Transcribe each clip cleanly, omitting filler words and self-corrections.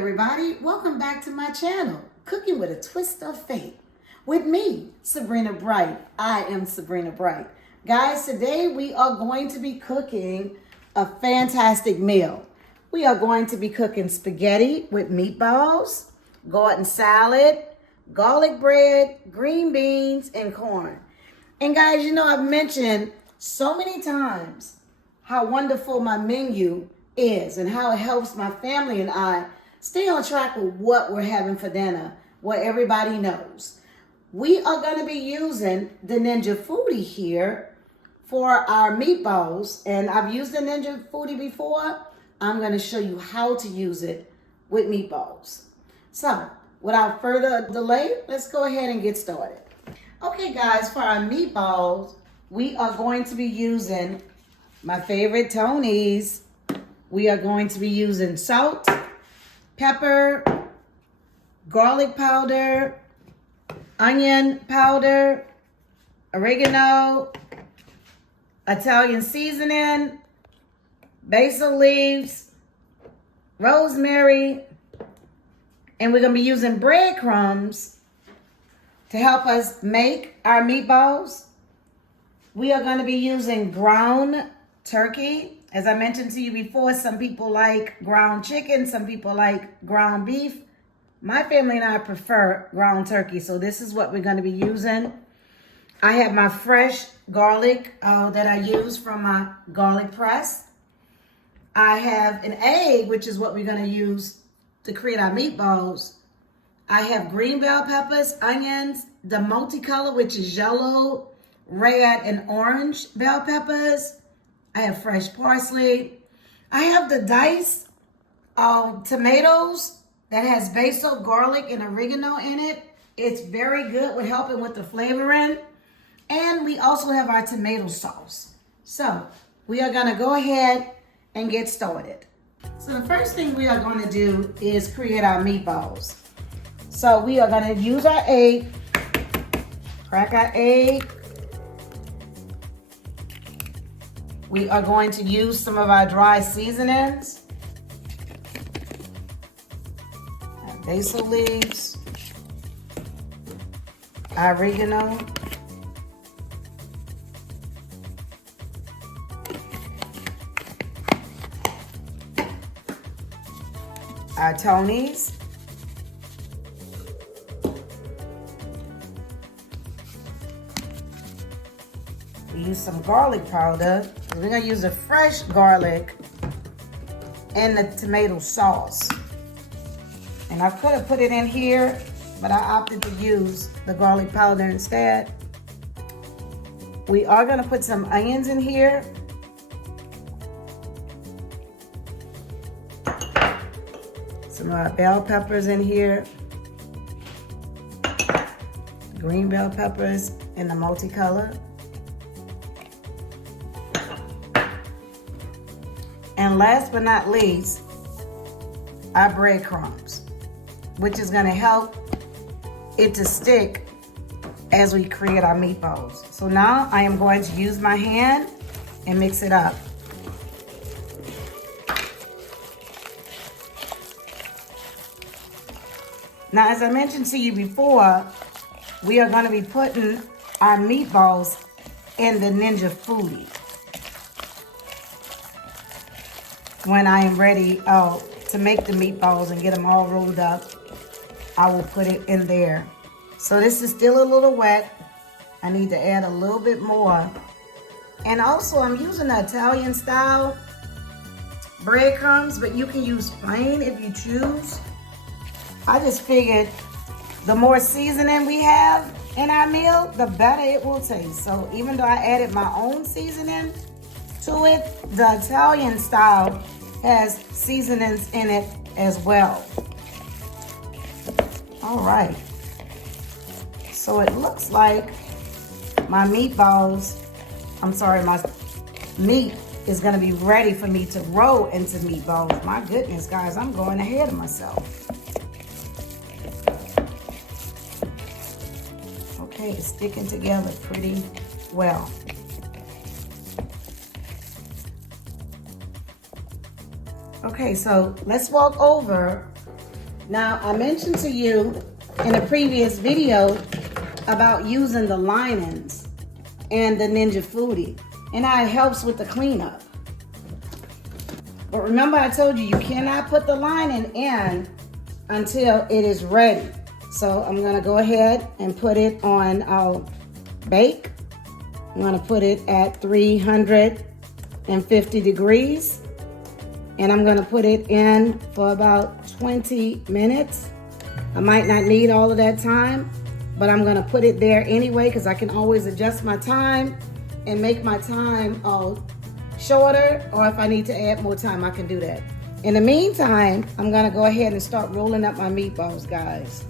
everybody, welcome back to my channel, Cooking with a Twist of Fate, with me, Sabrina Bright. I am Sabrina Bright. Guys, today we are going to be cooking a fantastic meal. We are going to be cooking spaghetti with meatballs, garden salad, garlic bread, green beans, and corn. And guys, you know I've mentioned so many times how wonderful my menu is and how it helps my family and I stay on track with what we're having for dinner, what everybody knows. We are going to be using the Ninja Foodie here for our meatballs, and I've used the Ninja Foodie before. I'm going to show you how to use it with meatballs. So without further delay, let's go ahead and get started. Okay guys, for our meatballs, we are going to be using my favorite Tony's. We are going to be using salt, pepper, garlic powder, onion powder, oregano, Italian seasoning, basil leaves, rosemary, and we're going to be using breadcrumbs to help us make our meatballs. We are going to be using ground turkey. As I mentioned to you before, some people like ground chicken, some people like ground beef. My family and I prefer ground turkey, so this is what we're going to be using. I have my fresh garlic that I use from my garlic press. I have an egg, which is what we're going to use to create our meatballs. I have green bell peppers, onions, the multicolor, which is yellow, red, and orange bell peppers. I have fresh parsley. I have the diced tomatoes that has basil, garlic, and oregano in it. It's very good with helping with the flavoring. And we also have our tomato sauce. So we are gonna go ahead and get started. So the first thing we are gonna do is create our meatballs. So we are gonna use our egg, crack our egg. We are going to use some of our dry seasonings, our basil leaves, our oregano, our Tony's, we use some garlic powder. We're gonna use the fresh garlic and the tomato sauce. And I could have put it in here, but I opted to use the garlic powder instead. We are gonna put some onions in here. Some bell peppers in here. Green bell peppers in the multicolor. And last but not least, our breadcrumbs, which is gonna help it to stick as we create our meatballs. So now I am going to use my hand and mix it up. Now, as I mentioned to you before, we are gonna be putting our meatballs in the Ninja Foodie. When I am ready to make the meatballs and get them all rolled up, I will put it in there. So this is still a little wet. I need to add a little bit more. And also I'm using the Italian style breadcrumbs, but you can use plain if you choose. I just figured the more seasoning we have in our meal, the better it will taste. So even though I added my own seasoning to it, the Italian style has seasonings in it as well. All right. So it looks like my meatballs, my meat is gonna be ready for me to roll into meatballs. My goodness, guys, I'm going ahead of myself. Okay, it's sticking together pretty well. Okay, so let's walk over Now, I mentioned to you in a previous video about using the linings and the Ninja Foodi, and how it helps with the cleanup. But remember, I told you, you cannot put the lining in until it is ready. So I'm gonna go ahead and put it on our bake. I'm gonna put it at 350 degrees. And I'm gonna put it in for about 20 minutes. I might not need all of that time, but I'm gonna put it there anyway because I can always adjust my time and make my time shorter, or if I need to add more time, I can do that. In the meantime, I'm gonna go ahead and start rolling up my meatballs, guys.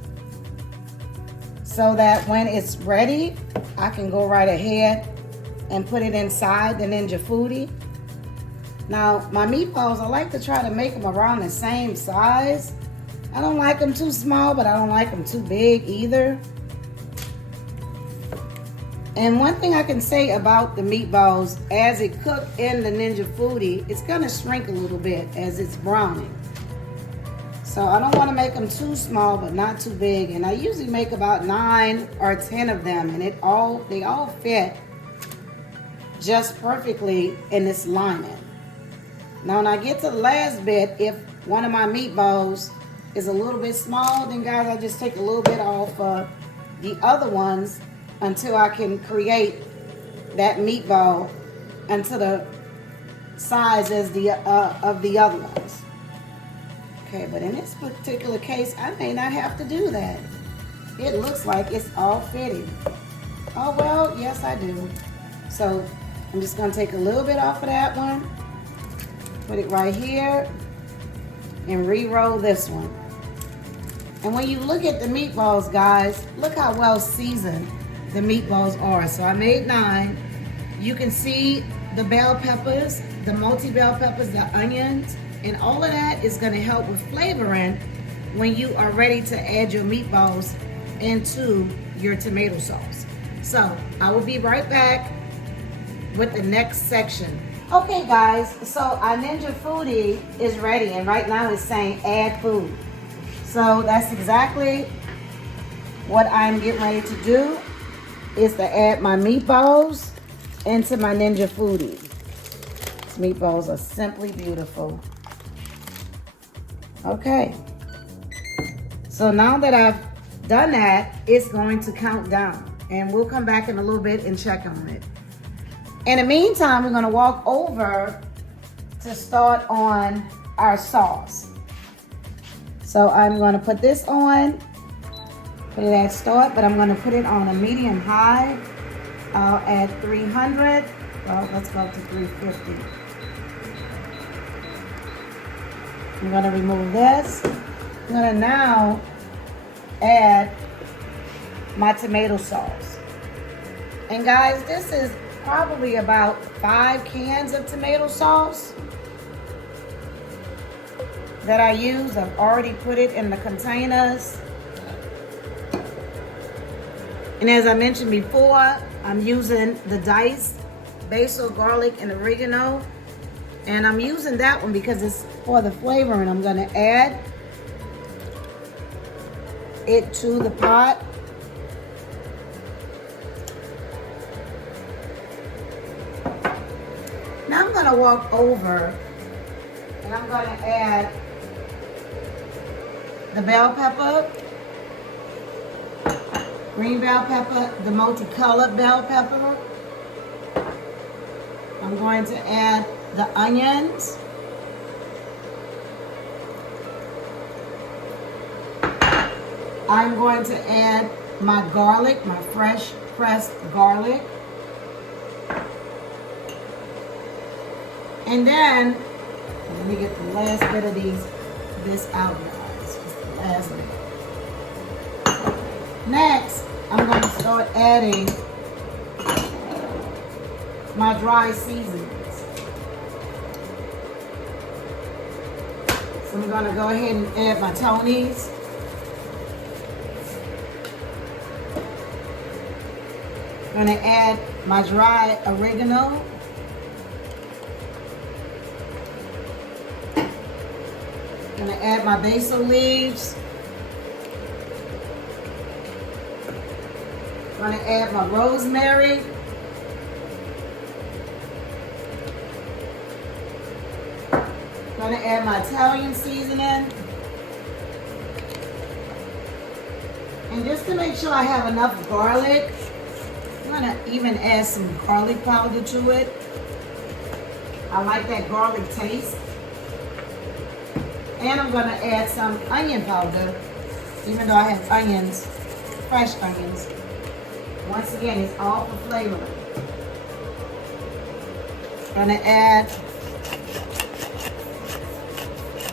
So that when it's ready, I can go right ahead and put it inside the Ninja Foodi. Now, my meatballs, I like to try to make them around the same size. I don't like them too small, but I don't like them too big either. And one thing I can say about the meatballs, as it cooks in the Ninja Foodi, it's gonna shrink a little bit as it's browning. So I don't wanna make them too small, but not too big. And I usually make about 9 or 10 of them, and they all fit just perfectly in this lining. Now, when I get to the last bit, if one of my meatballs is a little bit small, then guys, I just take a little bit off the other ones until I can create that meatball until the size as of the other ones. Okay, but in this particular case, I may not have to do that. It looks like it's all fitting. Oh, well, yes, I do. So I'm just gonna take a little bit off of that one, put it right here, and re-roll this one. And when you look at the meatballs, guys, look how well seasoned the meatballs are. So I made 9. You can see the bell peppers, the multi-bell peppers, the onions, and all of that is gonna help with flavoring when you are ready to add your meatballs into your tomato sauce. So I will be right back with the next section. Okay guys, so our Ninja Foodi is ready, and right now it's saying add food. So that's exactly what I'm getting ready to do, is to add my meatballs into my Ninja Foodi. These meatballs are simply beautiful. Okay, so now that I've done that, it's going to count down, and we'll come back in a little bit and check on it. In the meantime, we're gonna walk over to start on our sauce. So I'm gonna put this on, put it at start, but I'm gonna put it on a medium high. I'll add 300, well, let's go up to 350. I'm gonna remove this. I'm gonna now add my tomato sauce. And guys, this is probably about 5 cans of tomato sauce that I use. I've already put it in the containers. And as I mentioned before, I'm using the diced basil, garlic, and oregano. And I'm using that one because it's for the flavor, and I'm gonna add it to the pot. Now I'm gonna walk over and I'm gonna add the bell pepper, green bell pepper, the multicolored bell pepper. I'm going to add the onions. I'm going to add my garlic, my fresh pressed garlic. And then, let me get the last bit of this out, guys. Just the last bit. Next, I'm going to start adding my dry seasonings. So I'm going to go ahead and add my Tony's. I'm going to add my dry oregano. I'm going to add my basil leaves. I'm gonna add my rosemary. I'm gonna add my Italian seasoning. And just to make sure I have enough garlic, I'm gonna even add some garlic powder to it. I like that garlic taste. And I'm gonna add some onion powder, even though I have onions, fresh onions. Once again, it's all for flavoring. I'm gonna add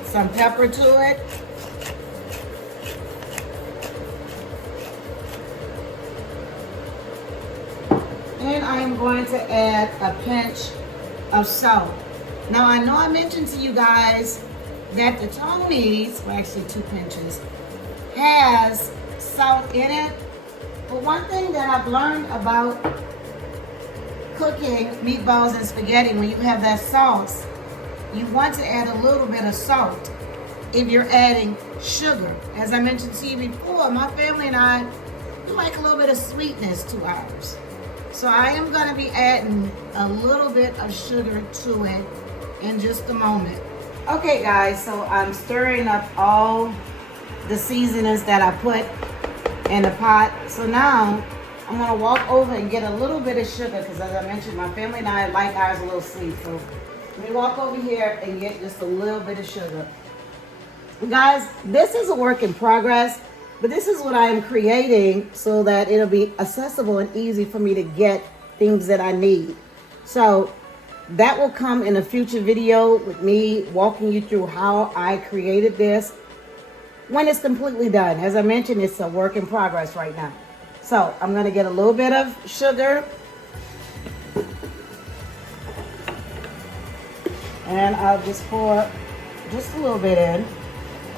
some pepper to it. And I am going to add a pinch of salt. Now I know I mentioned to you guys that the Tony's, well actually 2 pinches, has salt in it. But one thing that I've learned about cooking meatballs and spaghetti, when you have that sauce, you want to add a little bit of salt if you're adding sugar. As I mentioned to you before, my family and I, we like a little bit of sweetness to ours. So I am going to be adding a little bit of sugar to it in just a moment. Okay guys, so I'm stirring up all the seasonings that I put in the pot. So now I'm going to walk over and get a little bit of sugar because as I mentioned, my family and I like ours a little sweet. So let me walk over here and get just a little bit of sugar. Guys, this is a work in progress, but this is what I am creating so that it'll be accessible and easy for me to get things that I need. So that will come in a future video with me walking you through how I created this when it's completely done. As I mentioned, it's a work in progress right now. So I'm going to get a little bit of sugar. And I'll just pour just a little bit in.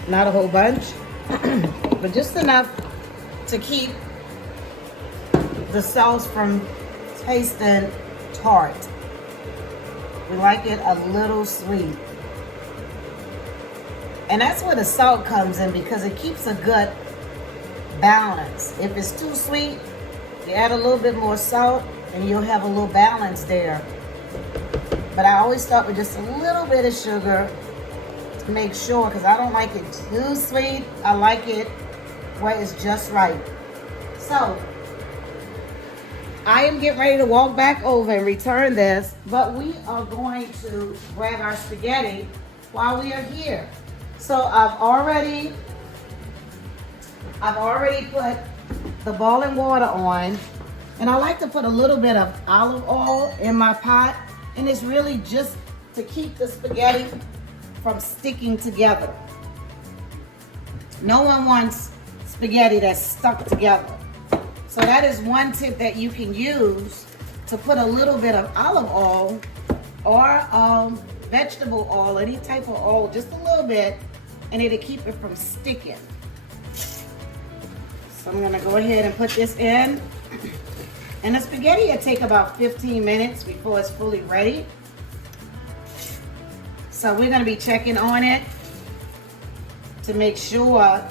Not a whole bunch, but just enough to keep the sauce from tasting tart. We like it a little sweet. And that's where the salt comes in because it keeps a good balance. If it's too sweet, you add a little bit more salt and you'll have a little balance there. But I always start with just a little bit of sugar to make sure, because I don't like it too sweet. I like it where it's just right. So I am getting ready to walk back over and return this, but we are going to grab our spaghetti while we are here. So I've already put the boiling water on, and I like to put a little bit of olive oil in my pot, and it's really just to keep the spaghetti from sticking together. No one wants spaghetti that's stuck together. So that is one tip that you can use, to put a little bit of olive oil or vegetable oil, any type of oil, just a little bit, and it'll keep it from sticking. So I'm gonna go ahead and put this in. And the spaghetti will take about 15 minutes before it's fully ready. So we're gonna be checking on it to make sure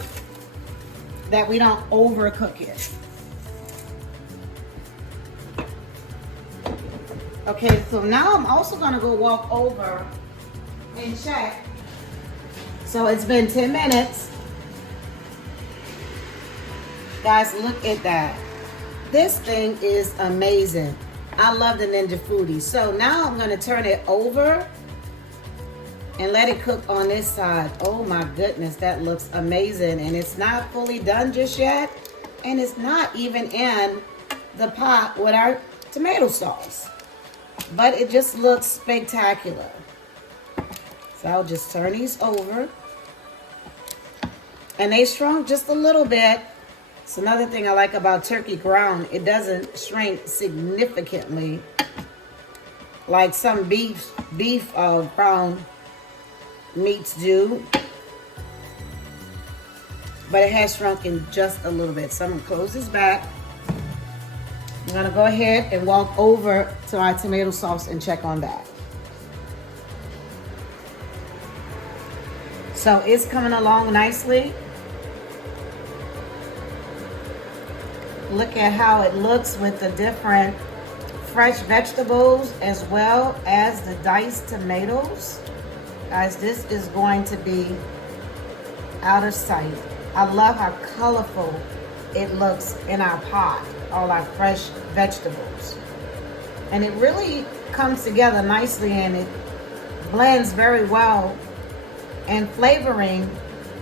that we don't overcook it. Okay, so now I'm also gonna go walk over and check. So it's been 10 minutes. Guys, look at that. This thing is amazing. I love the Ninja Foodie. So now I'm gonna turn it over and let it cook on this side. Oh my goodness, that looks amazing. And it's not fully done just yet. And it's not even in the pot with our tomato sauce. But it just looks spectacular. So I'll just turn these over. And they shrunk just a little bit. It's another thing I like about turkey ground. It doesn't shrink significantly like some beef ground meats do. But it has shrunken just a little bit. So I'm gonna close this back. I'm gonna go ahead and walk over to our tomato sauce and check on that. So it's coming along nicely. look at how it looks with the different fresh vegetables as well as the diced tomatoes. Guys, this is going to be out of sight. I love how colorful it looks in our pot, all our fresh vegetables. And it really comes together nicely, and it blends very well in flavoring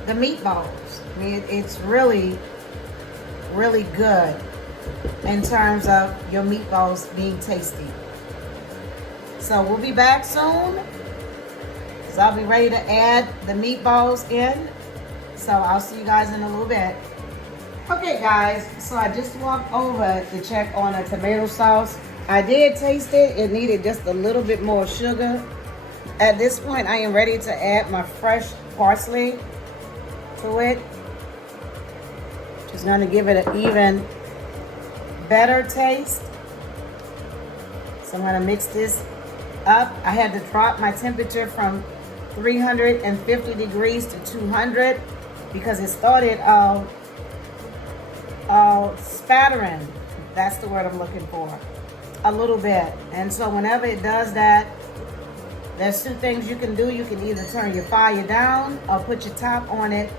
the meatballs. I mean, it's really, really good in terms of your meatballs being tasty. So we'll be back soon, because I'll be ready to add the meatballs in. So I'll see you guys in a little bit. Okay guys, so I just walked over to check on a tomato sauce. I did taste it. It needed just a little bit more sugar. At this point, I am ready to add my fresh parsley to it. Just going to give it an even better taste. So I'm going to mix this up. I had to drop my temperature from 350 degrees to 200 because it started spattering. That's the word I'm looking for. A little bit. And so whenever it does that, there's two things you can do. You can either turn your fire down or put your top on it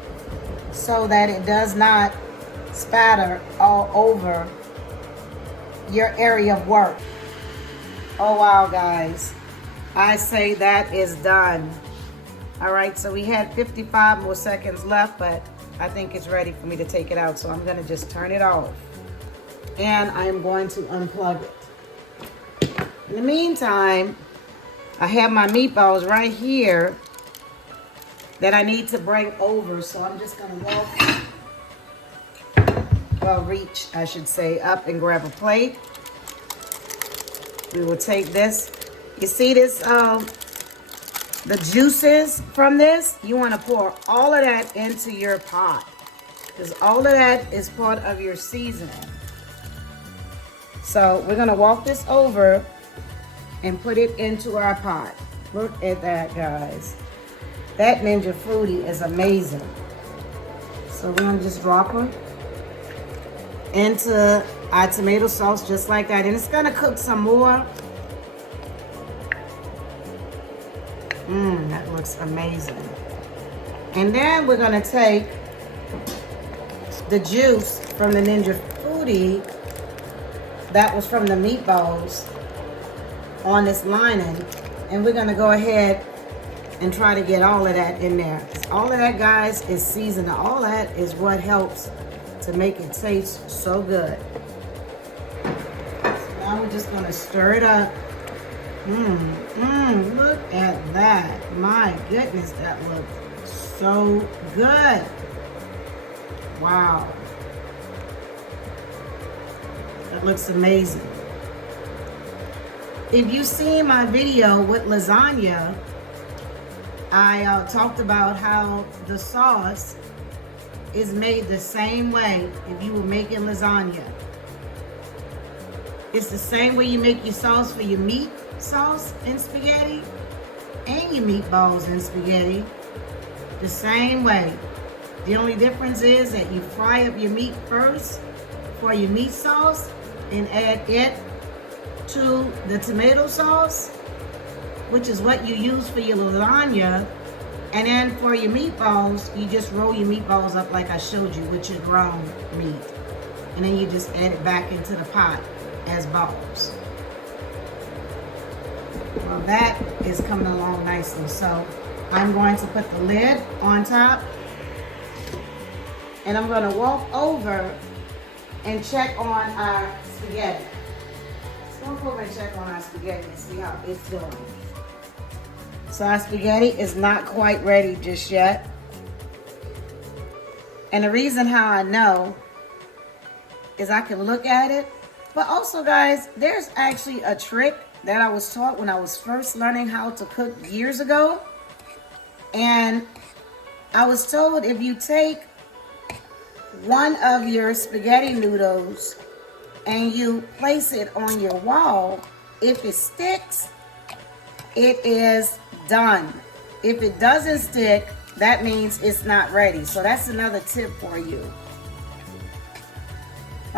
so that it does not spatter all over your area of work. Oh wow, guys, I say that is done. All right, so we had 55 more seconds left, but I think it's ready for me to take it out. So I'm going to just turn it off, and I am going to unplug it. In the meantime, I have my meatballs right here that I need to bring over. So I'm just going to reach, I should say, up and grab a plate. We will take this. You see this, the juices from this? You want to pour all of that into your pot, because all of that is part of your seasoning. So we're going to walk this over and put it into our pot. Look at that, guys. That Ninja Fruity is amazing. So we're going to just drop her into our tomato sauce just like that. And it's going to cook some more. That looks amazing. And then we're going to take the juice from the Ninja Fruity that was from the meatballs on this lining, and we're going to go ahead and try to get all of that in there. All of that, guys, is seasoned. All that is what helps to make it taste so good. So now we're just going to stir it up. Look at that. My goodness, that looks so good. Wow. That looks amazing. If you've seen my video with lasagna, I talked about how the sauce is made the same way if you were making lasagna. It's the same way you make your sauce for your meat sauce in spaghetti and your meatballs in spaghetti. The same way. The only difference is that you fry up your meat first for your meat sauce and add it to the tomato sauce, which is what you use for your lasagna. And then for your meatballs, you just roll your meatballs up like I showed you with your ground meat. And then you just add it back into the pot as balls. Well, that is coming along nicely. So I'm going to put the lid on top, and I'm going to walk over and check on our spaghetti. So let's go over and check on our spaghetti and see how it's doing. So our spaghetti is not quite ready just yet. And the reason how I know is I can look at it. But also, guys, there's actually a trick that I was taught when I was first learning how to cook years ago. And I was told if you take one of your spaghetti noodles and you place it on your wall, if it sticks, it is done. If it doesn't stick, that means it's not ready. So that's another tip for you.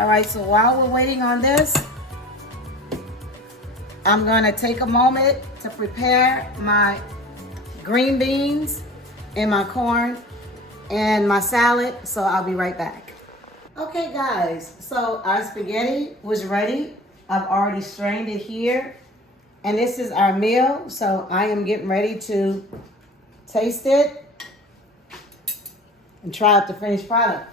All right, so while we're waiting on this, I'm gonna take a moment to prepare my green beans and my corn and my salad, so I'll be right back. Okay guys, so our spaghetti was ready. I've already strained it here. And this is our meal, so I am getting ready to taste it and try out the finished product.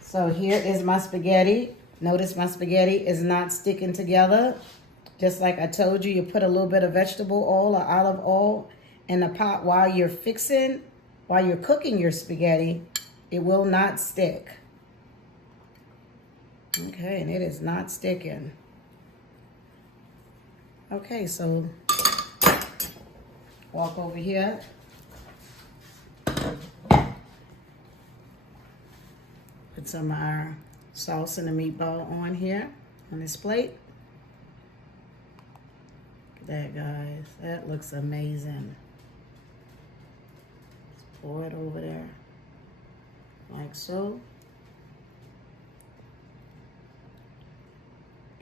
So here is my spaghetti. Notice my spaghetti is not sticking together. Just like I told you, you put a little bit of vegetable oil or olive oil in the pot while you're cooking your spaghetti. It will not stick. Okay, and it is not sticking. Okay, so walk over here. Put some of our sauce and the meatball on here on this plate. Look at that, guys. That looks amazing. Just pour it over there like so.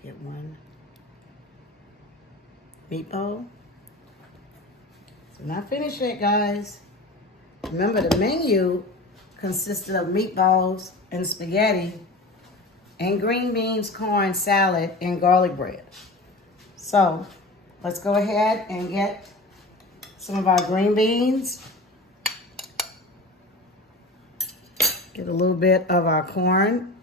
Get one meatball. So not finished yet, guys. Remember, the menu consisted of meatballs and spaghetti and green beans, corn, salad, and garlic bread. So let's go ahead and get some of our green beans. Get a little bit of our corn.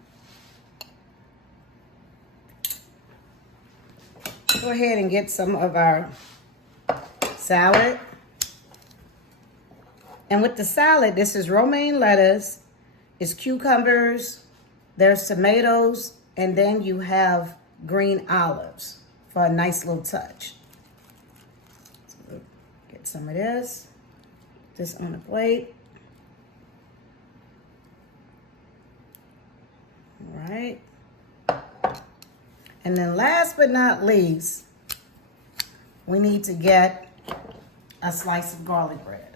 Go ahead and get some of our salad. And with the salad, this is romaine lettuce, it's cucumbers, there's tomatoes, and then you have green olives for a nice little touch. So get some of this on the plate. All right. And then last but not least, we need to get a slice of garlic bread.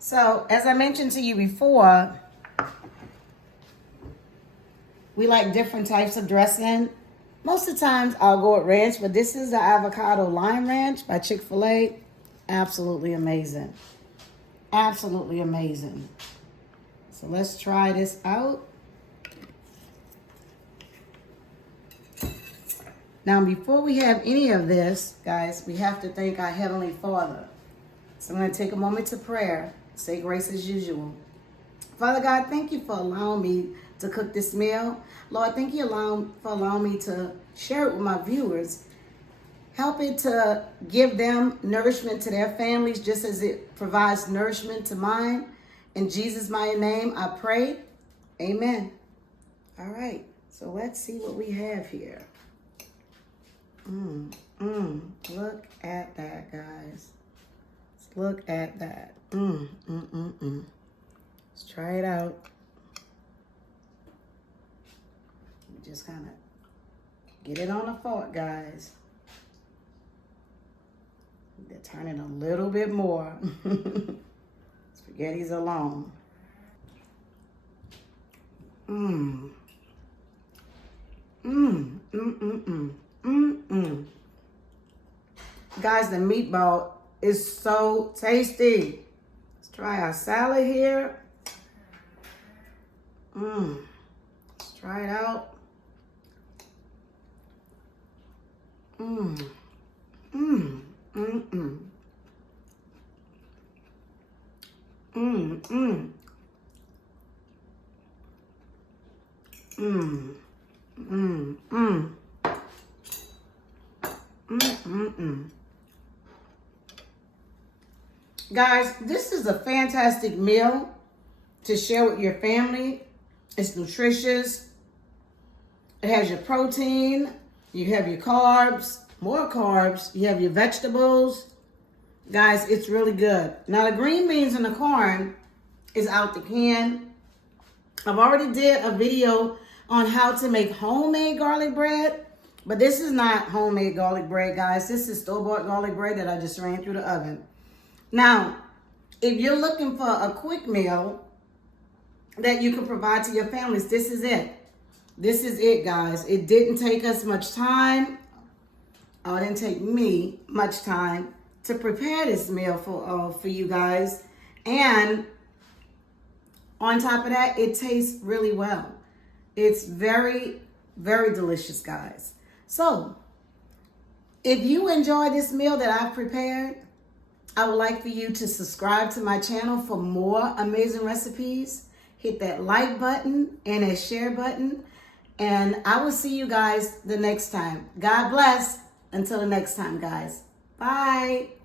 So, as I mentioned to you before, we like different types of dressing. Most of the times I'll go with ranch, but this is the avocado lime ranch by Chick-fil-A. Absolutely amazing. Absolutely amazing. So let's try this out. Now, before we have any of this, guys, we have to thank our Heavenly Father. So I'm going to take a moment to prayer. Say grace as usual. Father God, thank you for allowing me to cook this meal. Lord, thank you for allowing me to share it with my viewers. Help it to give them nourishment to their families just as it provides nourishment to mine. In Jesus' mighty name, I pray. Amen. All right. So let's see what we have here. Look at that, guys. Look at that. Let's try it out. Just kind of get it on the fork, guys. Turn it a little bit more. Spaghetti's alone. Guys, the meatball is so tasty. Let's try our salad here. Let's try it out. Guys, this is a fantastic meal to share with your family. It's nutritious. It has your protein. You have your carbs, more carbs. You have your vegetables. Guys, it's really good. Now, the green beans and the corn is out the can. I've already did a video on how to make homemade garlic bread, but this is not homemade garlic bread, guys. This is store-bought garlic bread that I just ran through the oven. Now, if you're looking for a quick meal, that you can provide to your families. This is it. This is it, guys. It didn't take us much time. It didn't take me much time to prepare this meal for you guys. And on top of that, it tastes really well. It's very, very delicious, guys. So, if you enjoy this meal that I've prepared, I would like for you to subscribe to my channel for more amazing recipes. Hit that like button and that share button. And I will see you guys the next time. God bless. Until the next time, guys. Bye.